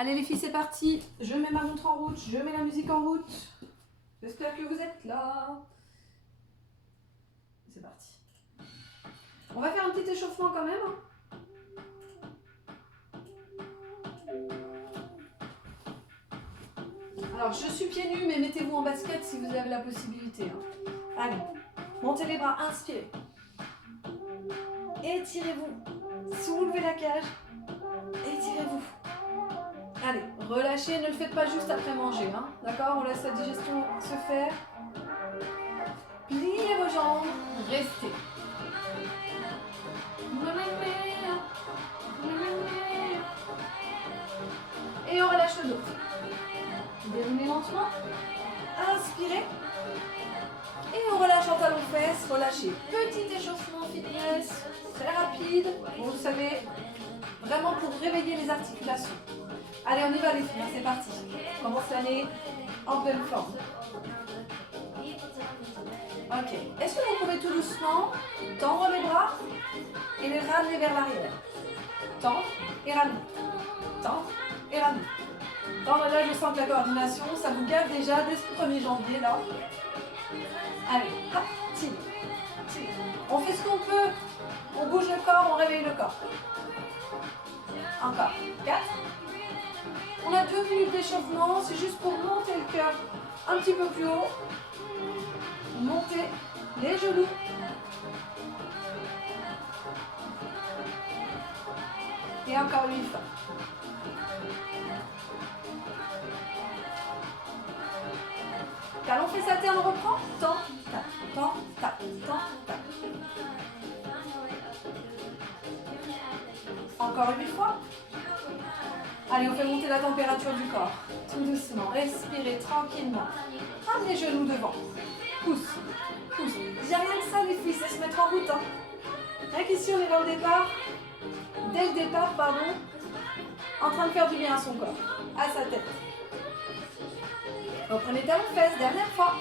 Allez les filles, c'est parti. Je mets ma montre en route, je mets la musique en route. J'espère que vous êtes là. C'est parti. On va faire un petit échauffement quand même. Alors, je suis pieds nus, mais mettez-vous en basket si vous avez la possibilité. Allez, montez les bras, inspirez. Étirez-vous. Soulevez la cage. Étirez-vous. Allez, relâchez, ne le faites pas juste après manger. D'accord? On laisse la digestion se faire. Pliez vos jambes. Restez. Et on relâche le dos. Déroulez lentement. Inspirez. Et on relâche en talons-fesses. Relâchez. Petit échauffement fitness. Très rapide. Vous savez, vraiment pour réveiller les articulations. Allez, on y va les filles. C'est parti. On commence l'année en pleine forme. Ok. Est-ce que vous pouvez tout doucement tendre les bras et les ramener vers l'arrière? Tendre et ramener. Tendre et ramener. Tendre, là, je sens que la coordination, ça vous gave déjà dès ce 1er janvier, là. Allez, hop, tire. On fait ce qu'on peut. On bouge le corps, on réveille le corps. Encore. 4. On a 2 minutes d'échauffement. C'est juste pour monter le cœur un petit peu plus haut. Monter les genoux. Et encore 8 fois. Talon fait sa terre, on reprend. Tant, tape, tant, tape, tant, tape. Encore 8 fois. Allez, on fait monter la température du corps. Tout doucement. Respirez tranquillement. Ramenez les genoux devant. Pousse. Pousse. J'ai rien que ça, les filles, c'est se mettre en route. Rien qu'ici, on est dans le départ. Dès le départ, pardon. En train de faire du bien à son corps. À sa tête. Reprenez talons fesses. Dernière fois.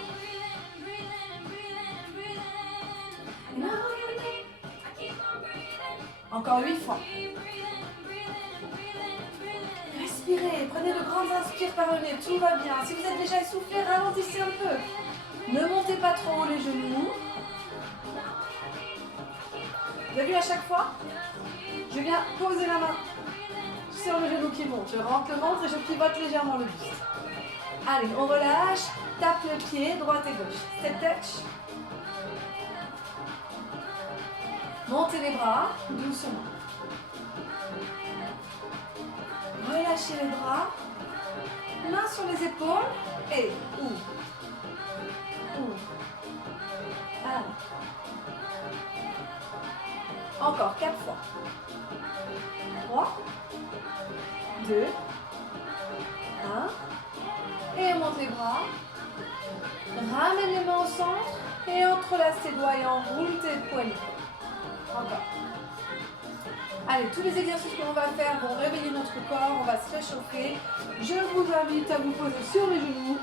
Encore 8 fois. Respirez, prenez de grandes inspires par le nez, tout va bien. Si vous êtes déjà essoufflé, ralentissez un peu. Ne montez pas trop haut les genoux. Vous avez vu à chaque fois, je viens poser la main sur le genou qui monte. Je rentre le ventre et je pivote légèrement le buste. Allez, on relâche, tape le pied, droite et gauche. Step touch. Montez les bras, doucement. Relâchez les bras. Main sur les épaules. Et ouvre. Allez. Encore 4 fois. 3, 2, 1. Et on monte les bras. Ramène les mains au centre. Et entrelace tes doigts et enroule tes poignets. Encore. Allez, tous les exercices que l'on va faire vont réveiller notre corps, on va se réchauffer. Je vous invite à vous poser sur les genoux.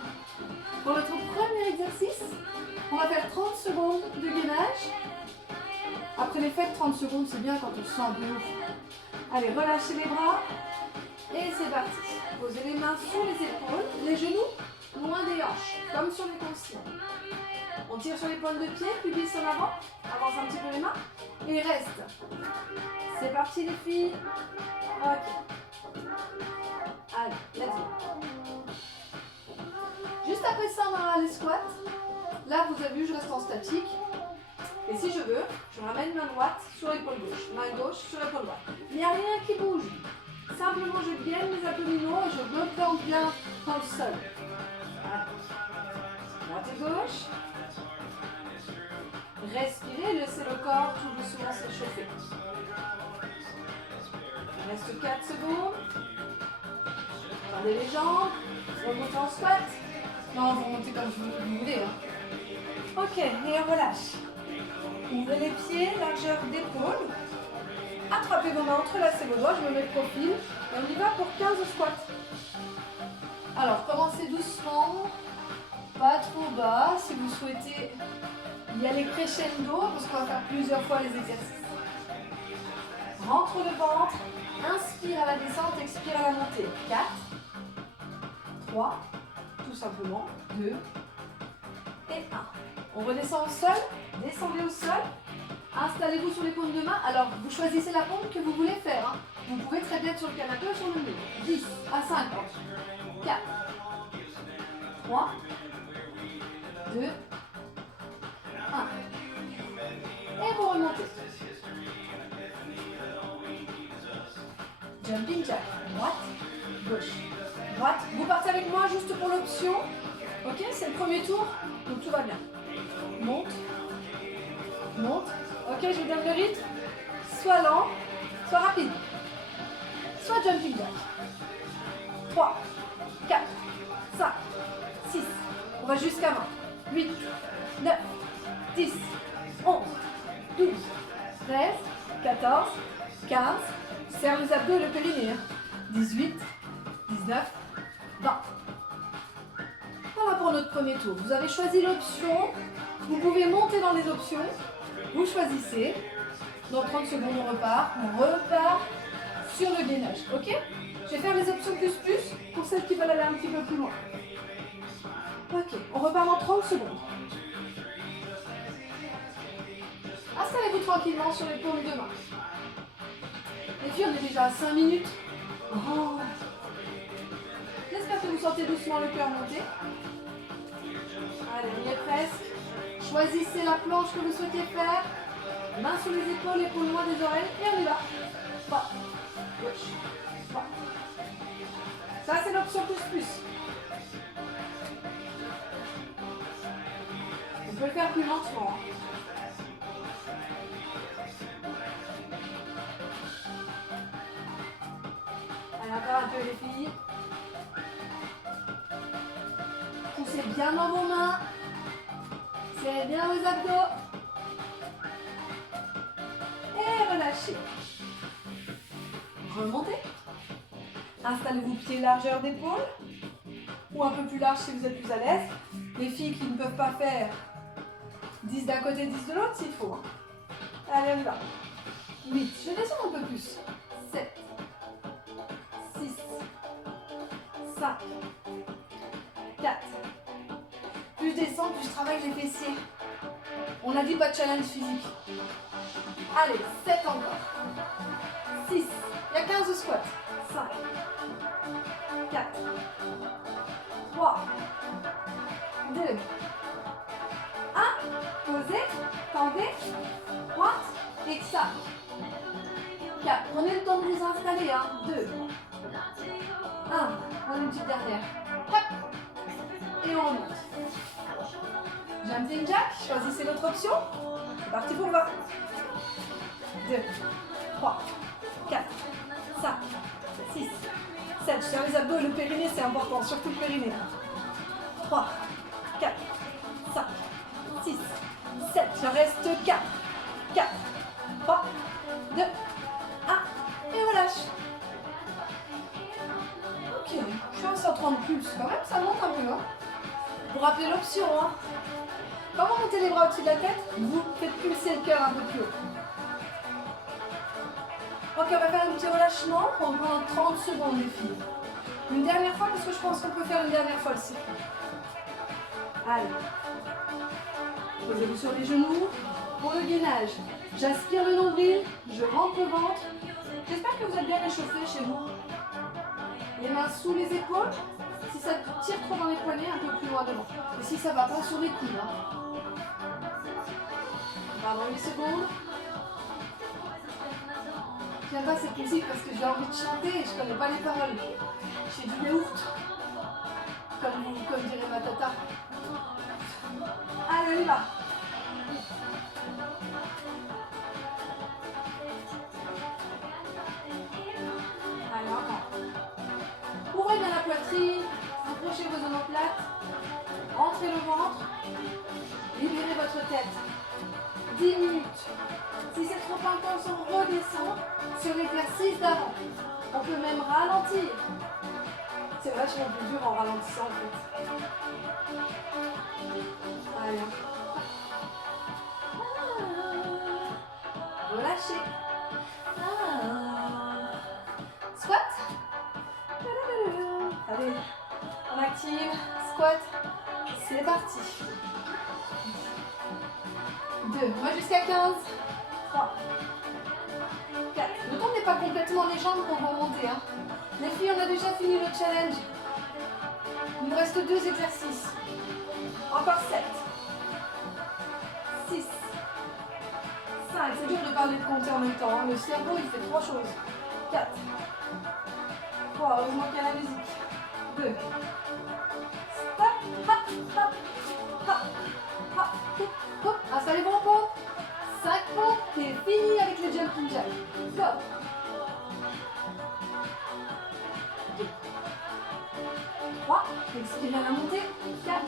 Pour notre premier exercice, on va faire 30 secondes de gainage. Après les fêtes, 30 secondes, c'est bien quand on se sent bien. Allez, relâchez les bras. Et c'est parti. Posez les mains sur les épaules, les genoux loin des hanches, comme sur les consignes. On tire sur les pointes de pied, puis glisse en avant. Avance un petit peu les mains. Et reste. C'est parti les filles. Ok. Allez, let's go. Juste après ça, on aura les squats. Là, vous avez vu, je reste en statique. Et si je veux, je ramène main droite sur l'épaule gauche. Main gauche sur l'épaule droite. Il n'y a rien qui bouge. Simplement, je gaine mes abdominaux et je me plante bien dans le sol. Voilà. Droite et gauche. Respirez, laissez le corps tout doucement s'échauffer. Il reste 4 secondes. Tendez les jambes. Remontez en squat. Non, vous remontez comme vous voulez. Ok, et on relâche. Ouvrez les pieds, largeur d'épaule. Attrapez vos mains, entrelacez vos doigts. Je me mets de profil. Et on y va pour 15 squats. Alors, commencez doucement. Pas trop bas. Si vous souhaitez y aller crescendo, parce qu'on va faire plusieurs fois les exercices. Rentre le ventre. Inspire à la descente, expire à la montée. 4, 3, tout simplement. 2 et 1. On redescend au sol. Descendez au sol. Installez-vous sur les paumes de main. Alors, vous choisissez la pompe que vous voulez faire. Hein. Vous pouvez très bien être sur le canapé ou sur le mur. 10 à 50. 4, 3, 2, 1. Et vous remontez. Jumping jack. Droite, gauche. Droite. Vous partez avec moi juste pour l'option. Ok, c'est le premier tour, donc tout va bien. Monte. Monte. Ok, je vous donne le rythme. Soit lent, soit rapide. Soit jumping jack. 3, 4, 5, 6. On va jusqu'à 20. 8, 9, 10, 11, 12, 13, 14, 15. Serre les abdos et le périnée. 18, 19, 20. Voilà pour notre premier tour. Vous avez choisi l'option. Vous pouvez monter dans les options. Vous choisissez. Dans 30 secondes, on repart. On repart sur le gainage. Ok? Je vais faire les options plus pour celles qui veulent aller un petit peu plus loin. Ok, on repart dans 30 secondes. Installez-vous tranquillement sur les paumes de main. Les filles, on est déjà à 5 minutes. Oh. J'espère que vous sentez doucement le cœur monter. Allez, on y est presque. Choisissez la planche que vous souhaitez faire. Main sur les épaules, épaules loin des oreilles. Et on y va. Bas, gauche, bas. Ça, c'est l'option plus. On peut le faire plus lentement. Allez, encore un peu les filles. Poussez bien dans vos mains. Serrez bien vos abdos. Et relâchez. Remontez. Installez-vous pieds largeur d'épaule. Ou un peu plus large si vous êtes plus à l'aise. Les filles qui ne peuvent pas faire 10 d'un côté, 10 de l'autre s'il faut. Hein. Allez, on y va. 8. Je vais descendre un peu plus. 7. 6. 5. 4. Plus je descends, plus je travaille les fessiers. On a dit pas de challenge physique. Allez, 7 encore. 6. Il y a 15 squats. 5. 4. 3. 2. 1. Posez. Tendez. Droite. Et ça. 4. Prenez le temps de vous installer. 2. 1. On a une petite dernière. Hop. Et on remonte. Jumping jack. Choisissez l'autre option. C'est parti pour 20. 2. 3. 4. 5. 6. 7. Je serre les abdos et le périnée, c'est important. Surtout le périnée. 3. 4. 5. 6. 7. Il en reste 4. 4. 3. 2. 1. Et on lâche. Ok. Je suis à 130 pulses. Quand même, ça monte un peu. Hein. Pour rappeler l'option. Hein. Quand vous montez les bras au-dessus de la tête, vous faites pulser le cœur un peu plus haut. Ok, on va faire un petit relâchement pendant 30 secondes, les filles. Une dernière fois, parce que je pense qu'on peut faire une dernière fois le cycle. Allez. Posez-vous sur les genoux. Pour le gainage, j'aspire le nombril, je rentre le ventre. J'espère que vous êtes bien échauffés chez vous. Les mains sous les épaules. Si ça tire trop dans les poignets, un peu plus loin devant. Et si ça va pas, sur les coudes. Hein. Pardon, une seconde. J'aime pas cette musique parce que j'ai envie de chanter et je connais pas les paroles. J'ai du yaourt. Comme dirait ma tata. Allez, on y va. Allez, encore. Ouvrez bien la poitrine. Approchez vos omoplates. Rentrez le ventre. Libérez votre tête. 10 minutes. Si c'est trop intense, on redescend sur l'exercice d'avant. On peut même ralentir. C'est vachement plus dur en ralentissant en fait. Allez. Relâchez. Allez, on active, squat, c'est parti. 2, on va jusqu'à 15. 3, 4. Ne tournez pas complètement les jambes quand vous remontez. Hein. Les filles, on a déjà fini le challenge. Il nous reste 2 exercices. Encore 7. 6. 5. C'est dur de parler de compter en même temps. Hein. Le cerveau, il fait 3 choses. 4. 3. Heureusement qu'il y a la musique. 2. Stop. Hop, hop, hop, hop, hop, hop. Installez-vous en pont. 5 pompes. Et fini avec le jumping jack. Go. 2. 3. Expirez à la montée. 4.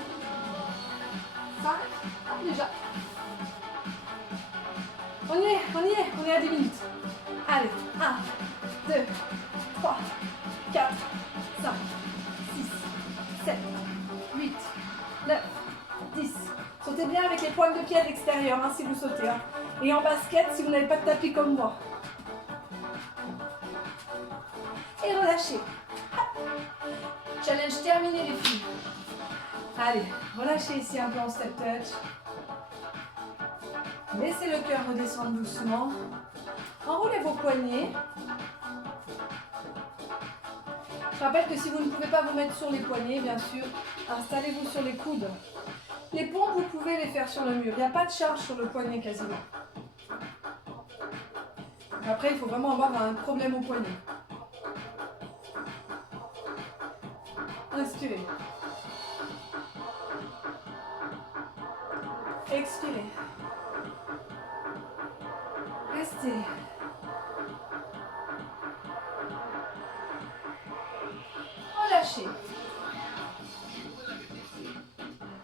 5. Hop, déjà. On y est, on est à 10 minutes. Allez, 1, 2, 3, 4, 5, 6, 7, 8, 9, 10. Sautez bien avec les pointes de pied à l'extérieur hein, si vous sautez. Hein. Et en basket si vous n'avez pas de tapis comme moi. Et relâchez. Challenge terminé les filles. Allez, relâchez ici un peu en step touch. Laissez le cœur redescendre doucement. Enroulez vos poignets. Je rappelle que si vous ne pouvez pas vous mettre sur les poignets, bien sûr, installez-vous sur les coudes. Les pompes, vous pouvez les faire sur le mur. Il n'y a pas de charge sur le poignet quasiment. Après, il faut vraiment avoir un problème au poignet. Inspirez. Expirez. Restez. Relâchez.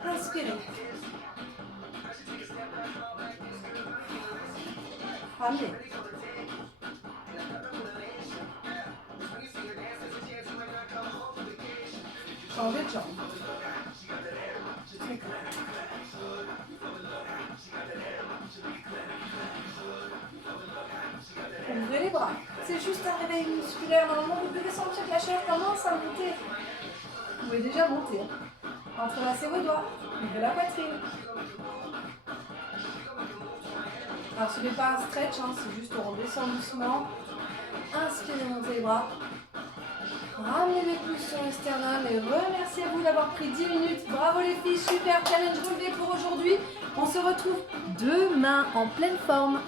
Inspirez. Ramenez. Changez de jambe. Ouvrez les bras. C'est juste un réveil musculaire. Normalement, vous devez sentir que la chair commence à monter. Vous pouvez déjà monter. Entrelacez vos doigts. Ouvrez la poitrine. Alors, ce n'est pas un stretch, hein, c'est juste on redescend doucement. Inspirez, montez les bras. Ramenez les pouces sur le sternum et remerciez à vous d'avoir pris 10 minutes. Bravo les filles, super challenge relevé pour aujourd'hui. On se retrouve demain en pleine forme.